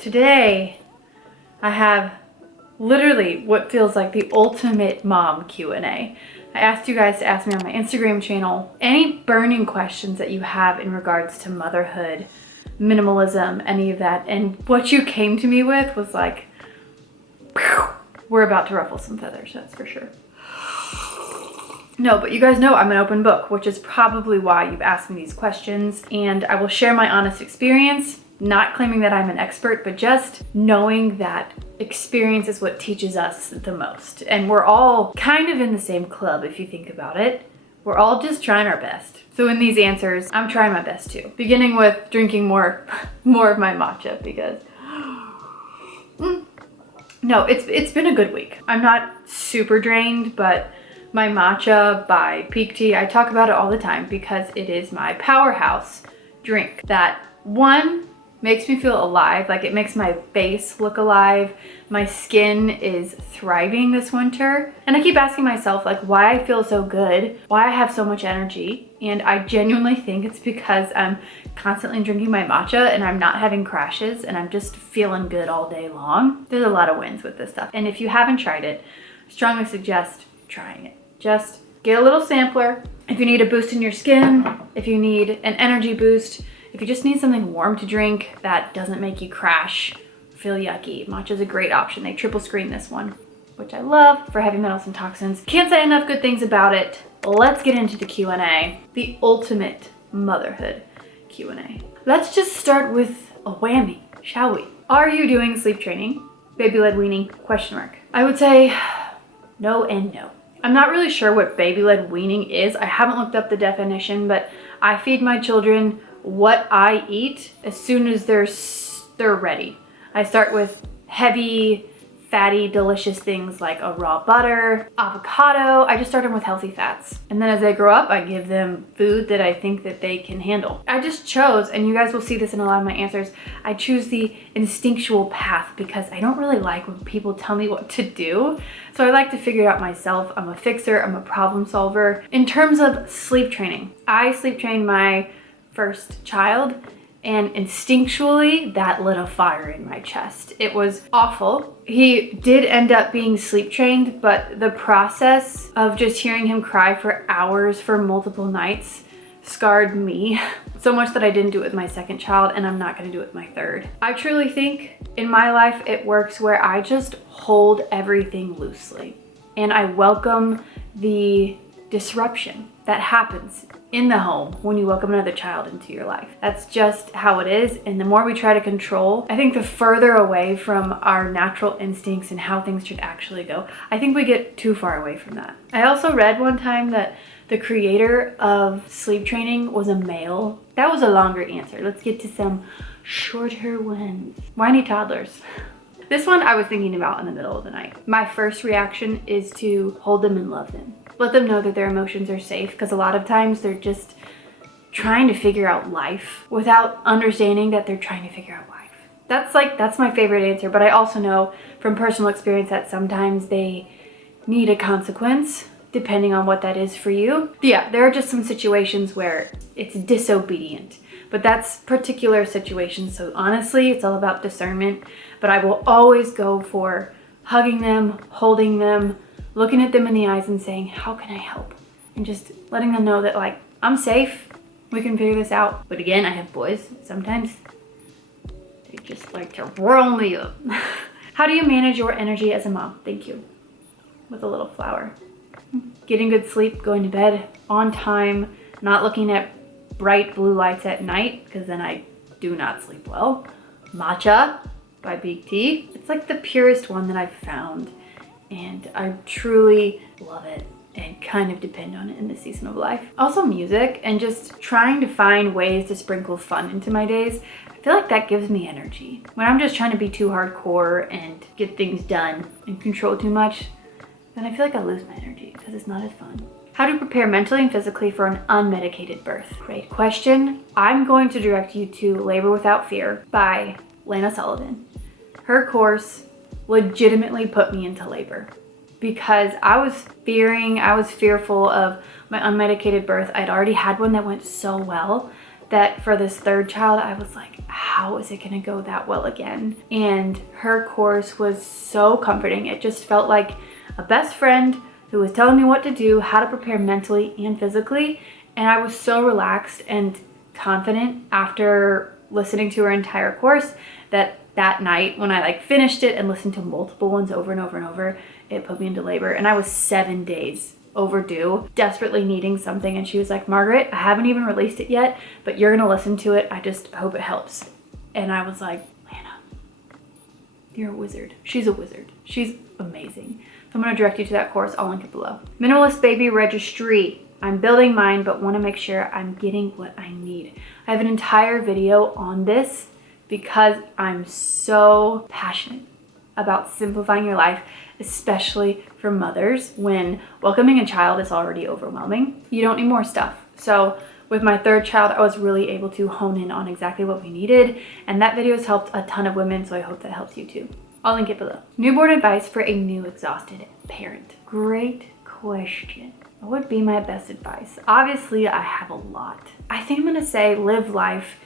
Today, I have literally what feels like the ultimate mom Q&A. I asked you guys to ask me on my Instagram channel any burning questions that you have in regards to motherhood, minimalism, any of that. And what you came to me with was like, we're about to ruffle some feathers, that's for sure. No, but you guys know I'm an open book, which is probably why you've asked me these questions. And I will share my honest experience, not claiming that I'm an expert, but just knowing that experience is what teaches us the most. And we're all kind of in the same club if you think about it. We're all just trying our best. So in these answers, I'm trying my best too. Beginning with drinking more of my matcha because no, it's been a good week. I'm not super drained, but my matcha by Peak Tea, I talk about it all the time because it is my powerhouse drink that one makes me feel alive. Like it makes my face look alive. My skin is thriving this winter. And I keep asking myself like why I feel so good, why I have so much energy. And I genuinely think it's because I'm constantly drinking my matcha and I'm not having crashes and I'm just feeling good all day long. There's a lot of wins with this stuff. And if you haven't tried it, I strongly suggest trying it. Just get a little sampler. If you need a boost in your skin, if you need an energy boost, if you just need something warm to drink that doesn't make you crash, feel yucky, matcha is a great option. They triple screen this one, which I love for heavy metals and toxins. Can't say enough good things about it. Let's get into the Q&A, the ultimate motherhood Q&A. Let's just start with a whammy, shall we? Are you doing sleep training? Baby-led weaning? Question mark. I would say no and no. I'm not really sure what baby-led weaning is. I haven't looked up the definition, but I feed my children what I eat as soon as they're ready. I start with heavy, fatty, delicious things like a raw butter, avocado. I just start them with healthy fats. And then as they grow up, I give them food that I think that they can handle. I just chose, and you guys will see this in a lot of my answers, I choose the instinctual path because I don't really like when people tell me what to do. So I like to figure it out myself. I'm a fixer, I'm a problem solver. In terms of sleep training, I sleep train my first child, and instinctually that lit a fire in my chest. It was awful. He did end up being sleep trained, but the process of just hearing him cry for hours for multiple nights scarred me so much that I didn't do it with my second child, and I'm not gonna do it with my third. I truly think in my life it works where I just hold everything loosely and I welcome the disruption that happens in the home when you welcome another child into your life. That's just how it is. And the more we try to control, I think the further away from our natural instincts and how things should actually go, I think we get too far away from that. I also read one time that the creator of sleep training was a male. That was a longer answer. Let's get to some shorter ones. Whiny toddlers. This one I was thinking about in the middle of the night. My first reaction is to hold them and love them. Let them know that their emotions are safe, because a lot of times they're just trying to figure out life without understanding that they're trying to figure out life. That's my favorite answer, but I also know from personal experience that sometimes they need a consequence depending on what that is for you. But yeah, there are just some situations where it's disobedient, but that's particular situations. So honestly, it's all about discernment, but I will always go for hugging them, holding them, looking at them in the eyes and saying, how can I help? And just letting them know that like, I'm safe, we can figure this out. But again, I have boys, sometimes they just like to roll me up. How do you manage your energy as a mom? Thank you. With a little flower. Getting good sleep, going to bed on time, not looking at bright blue lights at night, because then I do not sleep well. Matcha by Peak Tea. It's like the purest one that I've found. And I truly love it and kind of depend on it in this season of life. Also music, and just trying to find ways to sprinkle fun into my days. I feel like that gives me energy. When I'm just trying to be too hardcore and get things done and control too much, then I feel like I lose my energy because it's not as fun. How to prepare mentally and physically for an unmedicated birth? Great question. I'm going to direct you to Labor Without Fear by Lana Sullivan. Her course legitimately put me into labor because I was fearful of my unmedicated birth. I'd already had one that went so well that for this third child, I was like, how is it gonna go that well again? And her course was so comforting. It just felt like a best friend who was telling me what to do, how to prepare mentally and physically. And I was so relaxed and confident after listening to her entire course that night when I like finished it and listened to multiple ones over and over and over, it put me into labor. And I was 7 days overdue, desperately needing something. And she was like, Margaret, I haven't even released it yet, but you're gonna listen to it. I just hope it helps. And I was like, Lana, you're a wizard. She's a wizard. She's amazing. So I'm gonna direct you to that course. I'll link it below. Minimalist Baby Registry. I'm building mine, but wanna make sure I'm getting what I need. I have an entire video on this because I'm so passionate about simplifying your life, especially for mothers when welcoming a child is already overwhelming. You don't need more stuff. So with my third child, I was really able to hone in on exactly what we needed, and that video has helped a ton of women, so I hope that helps you too. I'll link it below. Newborn advice for a new exhausted parent. Great question. What would be my best advice? Obviously, I have a lot. I think I'm gonna say live life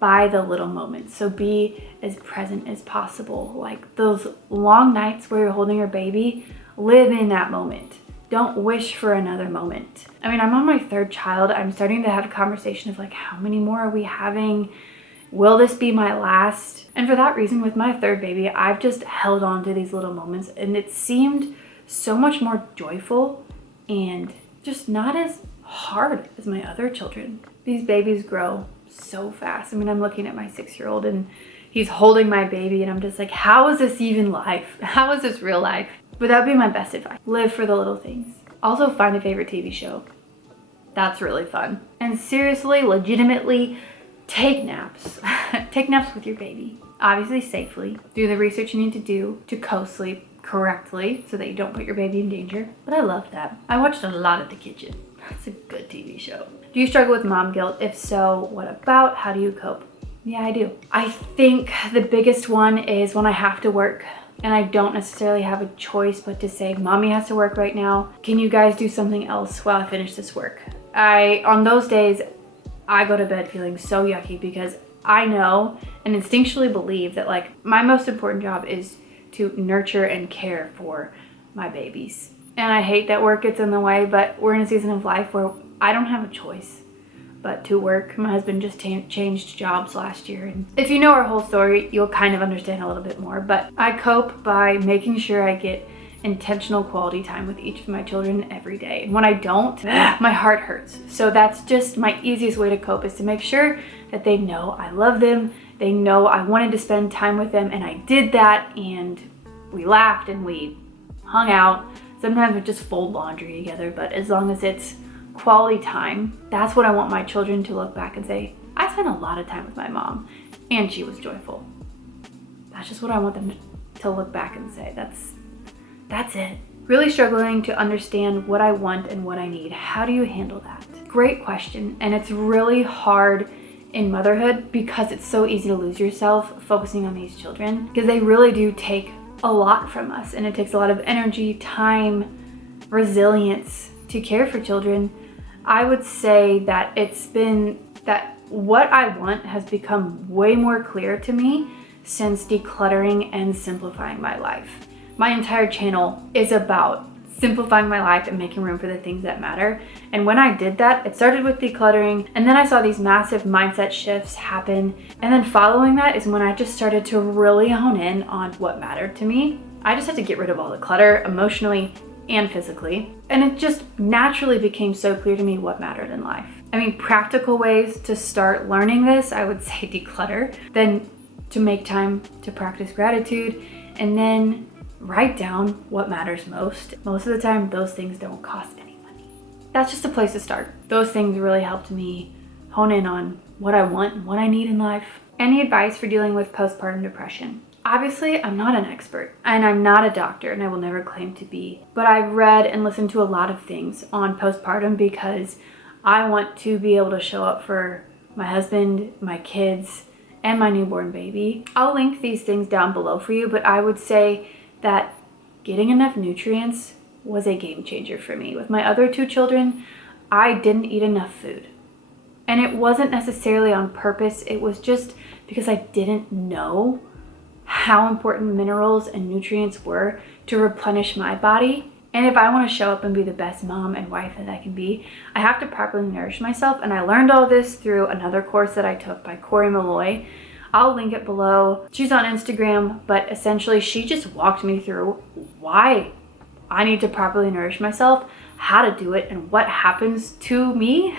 by the little moments. So be as present as possible. Like those long nights where you're holding your baby, live in that moment. Don't wish for another moment. I mean, I'm on my third child. I'm starting to have a conversation of like, how many more are we having? Will this be my last? And for that reason, with my third baby, I've just held on to these little moments, and it seemed so much more joyful and just not as hard as my other children. These babies grow so fast. I mean, I'm looking at my 6-year-old and he's holding my baby and I'm just like, how is this even life? How is this real life? But that would be my best advice. Live for the little things. Also find a favorite TV show. That's really fun. And seriously, legitimately, take naps. Take naps with your baby. Obviously safely. Do the research you need to do to co-sleep correctly so that you don't put your baby in danger. But I love that. I watched a lot of The Kitchen. That's a good TV show. Do you struggle with mom guilt? If so, what about? How do you cope? Yeah, I do. I think the biggest one is when I have to work and I don't necessarily have a choice but to say, mommy has to work right now. Can you guys do something else while I finish this work? On those days, I go to bed feeling so yucky because I know and instinctually believe that like my most important job is to nurture and care for my babies. And I hate that work gets in the way, but we're in a season of life where I don't have a choice but to work. My husband just changed jobs last year. And if you know our whole story, you'll kind of understand a little bit more. But I cope by making sure I get intentional quality time with each of my children every day. And when I don't, my heart hurts. So that's just my easiest way to cope, is to make sure that they know I love them. They know I wanted to spend time with them and I did that, and we laughed and we hung out. Sometimes we just fold laundry together, but as long as it's quality time, that's what I want my children to look back and say, I spent a lot of time with my mom and she was joyful. That's just what I want them to look back and say. That's it. Really struggling to understand what I want and what I need. How do you handle that? Great question. And it's really hard in motherhood because it's so easy to lose yourself focusing on these children, because they really do take a lot from us, and it takes a lot of energy, time, resilience to care for children. I would say that it's been that what I want has become way more clear to me since decluttering and simplifying my life. My entire channel is about simplifying my life and making room for the things that matter. And when I did that, it started with decluttering, and then I saw these massive mindset shifts happen. And then following that is when I just started to really hone in on what mattered to me. I just had to get rid of all the clutter emotionally and physically. And it just naturally became so clear to me what mattered in life. I mean, practical ways to start learning this, I would say declutter, then to make time to practice gratitude, and then write down what matters most. Most of the time, those things don't cost any money. That's just a place to start. Those things really helped me hone in on what I want and what I need in life. Any advice for dealing with postpartum depression? Obviously, I'm not an expert and I'm not a doctor, and I will never claim to be, but I've read and listened to a lot of things on postpartum because I want to be able to show up for my husband, my kids, and my newborn baby. I'll link these things down below for you, but I would say that getting enough nutrients was a game changer for me. With my other 2 children, I didn't eat enough food. And it wasn't necessarily on purpose. It was just because I didn't know how important minerals and nutrients were to replenish my body. And if I want to show up and be the best mom and wife that I can be, I have to properly nourish myself. And I learned all this through another course that I took by Corey Malloy. I'll link it below. She's on Instagram, but essentially she just walked me through why I need to properly nourish myself, how to do it, and what happens to me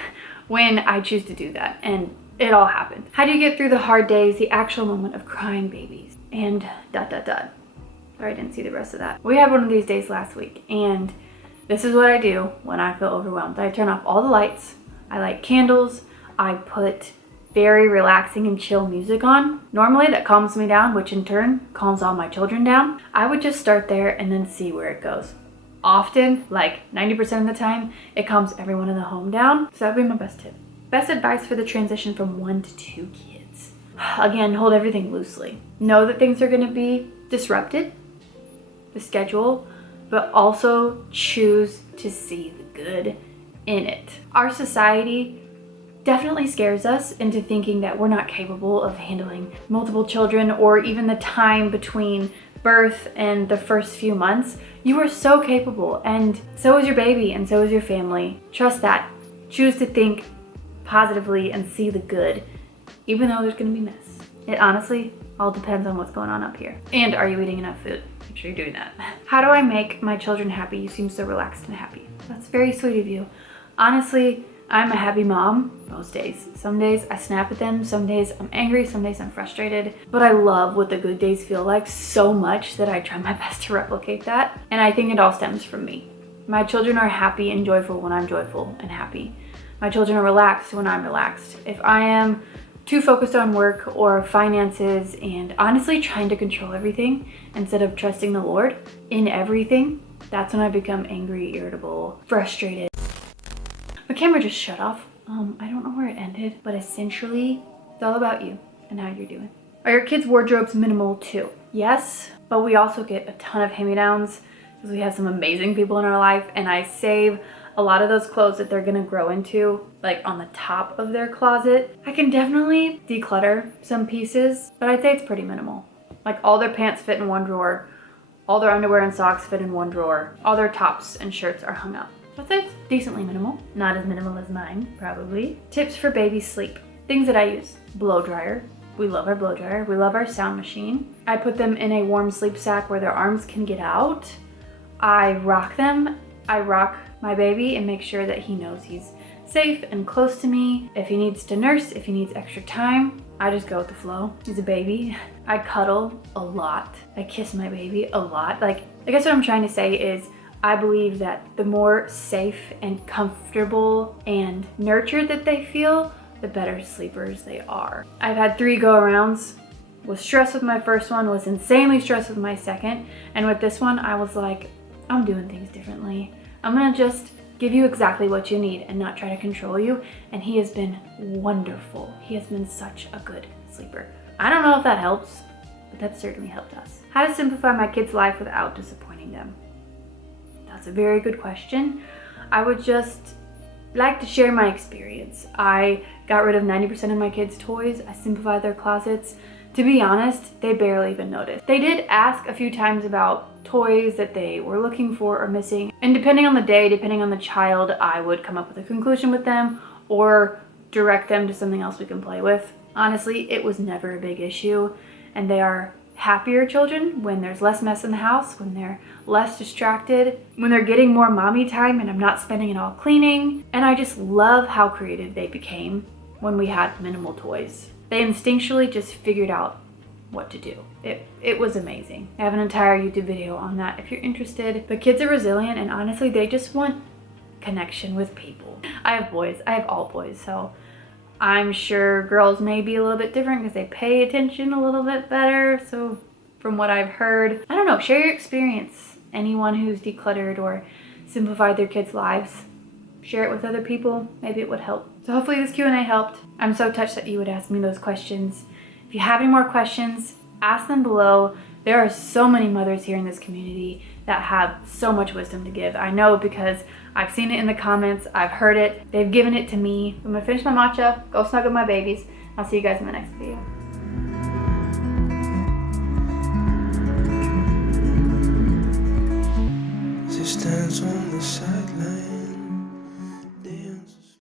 when I choose to do that. And it all happened. How do you get through the hard days, the actual moment of crying babies, and ... Sorry, I didn't see the rest of that. We had one of these days last week, and this is what I do when I feel overwhelmed. I turn off all the lights, I light candles, I put very relaxing and chill music on. Normally that calms me down, which in turn calms all my children down. I would just start there and then see where it goes. Often, like 90% of the time, it calms everyone in the home down. So that would be my best tip. Best advice for the transition from 1 to 2 kids. Again, hold everything loosely. Know that things are gonna be disrupted, the schedule, but also choose to see the good in it. Our society definitely scares us into thinking that we're not capable of handling multiple children, or even the time between birth and the first few months. You are so capable, and so is your baby, and so is your family. Trust that. Choose to think positively and see the good, even though there's gonna be mess. It honestly all depends on what's going on up here. And are you eating enough food? Make sure you're doing that. How do I make my children happy? You seem so relaxed and happy. That's very sweet of you. Honestly, I'm a happy mom most days. Some days I snap at them, some days I'm angry, some days I'm frustrated, but I love what the good days feel like so much that I try my best to replicate that. And I think it all stems from me. My children are happy and joyful when I'm joyful and happy. My children are relaxed when I'm relaxed. If I am too focused on work or finances and honestly trying to control everything instead of trusting the Lord in everything, that's when I become angry, irritable, frustrated. My camera just shut off. I don't know where it ended, but essentially it's all about you and how you're doing. Are your kids' wardrobes minimal too? Yes, but we also get a ton of hand-me-downs because we have some amazing people in our life, and I save a lot of those clothes that they're gonna grow into, like on the top of their closet. I can definitely declutter some pieces, but I'd say it's pretty minimal. Like all their pants fit in one drawer, all their underwear and socks fit in one drawer, all their tops and shirts are hung up. I'd say it's decently minimal. Not as minimal as mine, probably. Tips for baby sleep. Things that I use. Blow dryer. We love our blow dryer. We love our sound machine. I put them in a warm sleep sack where their arms can get out. I rock them. I rock my baby and make sure that he knows he's safe and close to me. If he needs to nurse, if he needs extra time, I just go with the flow. He's a baby. I cuddle a lot. I kiss my baby a lot. Like, I guess what I'm trying to say is I believe that the more safe and comfortable and nurtured that they feel, the better sleepers they are. I've had 3 go-arounds. Was stressed with my first one, was insanely stressed with my second, and with this one, I was like, I'm doing things differently. I'm gonna just give you exactly what you need and not try to control you. And he has been wonderful. He has been such a good sleeper. I don't know if that helps, but that certainly helped us. How to simplify my kids' life without disappointing them? That's a very good question. I would just like to share my experience. I got rid of 90% of my kids' toys. I simplified their closets. To be honest, they barely even noticed. They did ask a few times about toys that they were looking for or missing. And depending on the day, depending on the child, I would come up with a conclusion with them or direct them to something else we can play with. Honestly, it was never a big issue, and they are happier children when there's less mess in the house, when they're less distracted, when they're getting more mommy time and I'm not spending it all cleaning. And I just love how creative they became when we had minimal toys. They instinctually just figured out what to do. It was amazing. I have an entire YouTube video on that if you're interested. But kids are resilient, and honestly, they just want connection with people. I have boys. I have all boys, so I'm sure girls may be a little bit different because they pay attention a little bit better. So from what I've heard, I don't know, share your experience. Anyone who's decluttered or simplified their kids' lives, share it with other people. Maybe it would help. So hopefully this Q&A helped. I'm so touched that you would ask me those questions. If you have any more questions, ask them below. There are so many mothers here in this community that have so much wisdom to give. I know because I've seen it in the comments, I've heard it, they've given it to me. I'm gonna finish my matcha, go snuggle my babies. I'll see you guys in the next video. She stands on the sideline.